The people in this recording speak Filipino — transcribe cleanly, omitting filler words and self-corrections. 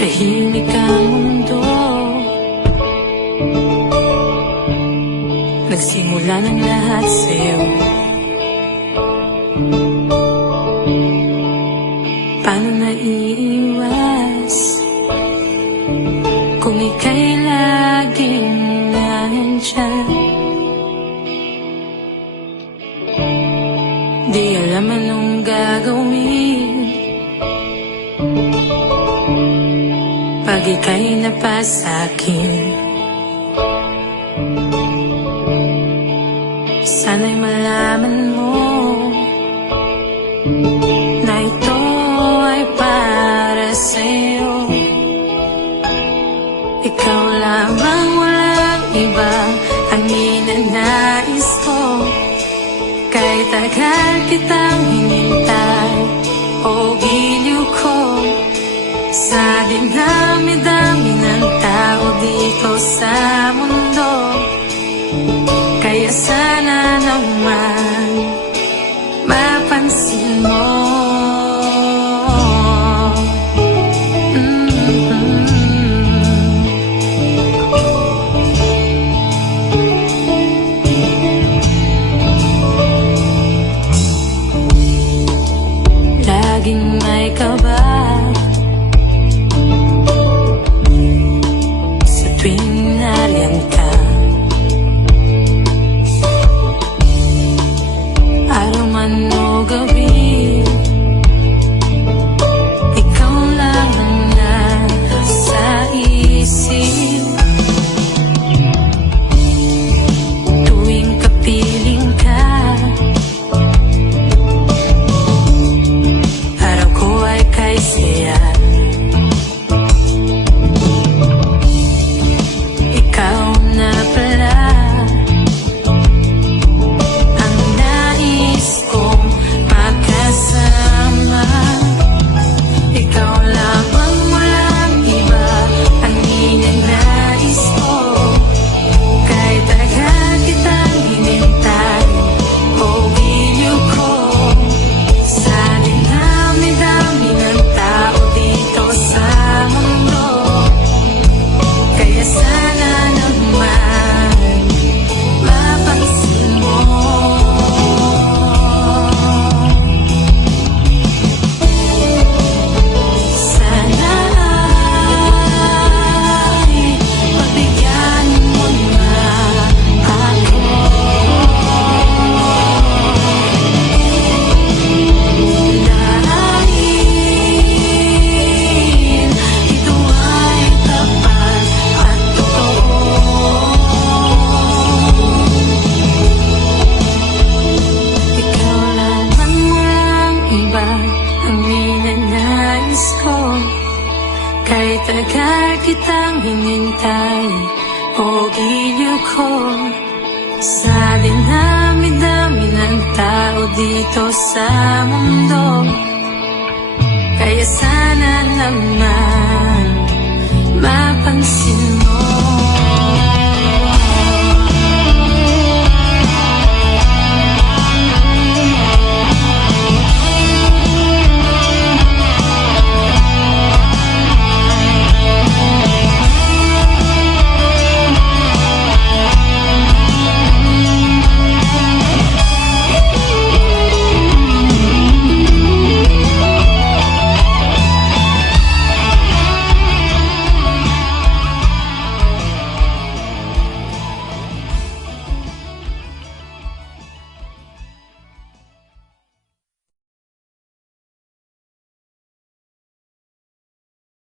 tahimik ang mundo. Nagsimula ng lahat sa'yo. Paano naiiwas kung ika'y laging nandiyan? Di alam anong gagawin pag ika'y napasakin. Sana'y malaman mo na ito ay para sa'yo. Ikaw lamang, walang iba ang ninanais ko. Kahit tagal kitang hinintay o giliw ko, sa dinami-dami ng tao dito sa mundo. Kaya sana naman mapansin mo. Laging may kaba sa tuwing nariyan ka. Araw man o gabi, ikaw lang ang nasa isip. Tuwing kapiling ka, araw ko ay kay saya. Ikaw na pala ang nais kong makasama. Ikaw lamang, walang iba ang ninanais ko. Kahit tagal kitang hinintay o giliw ko, sa dinami-dami ng tao dito sa mundo. Kaya sana naman mapansin mo. Sana ay pagbigyan mo na ako. Dahil ito ay tapat at totoo. Ikaw lamang, walang iba ang ninanais ko. Kahit tagal kitang hinintay o giliw ko, sa dinami-dami ng tao dito sa mundo. Kaya sana naman mapansin mo.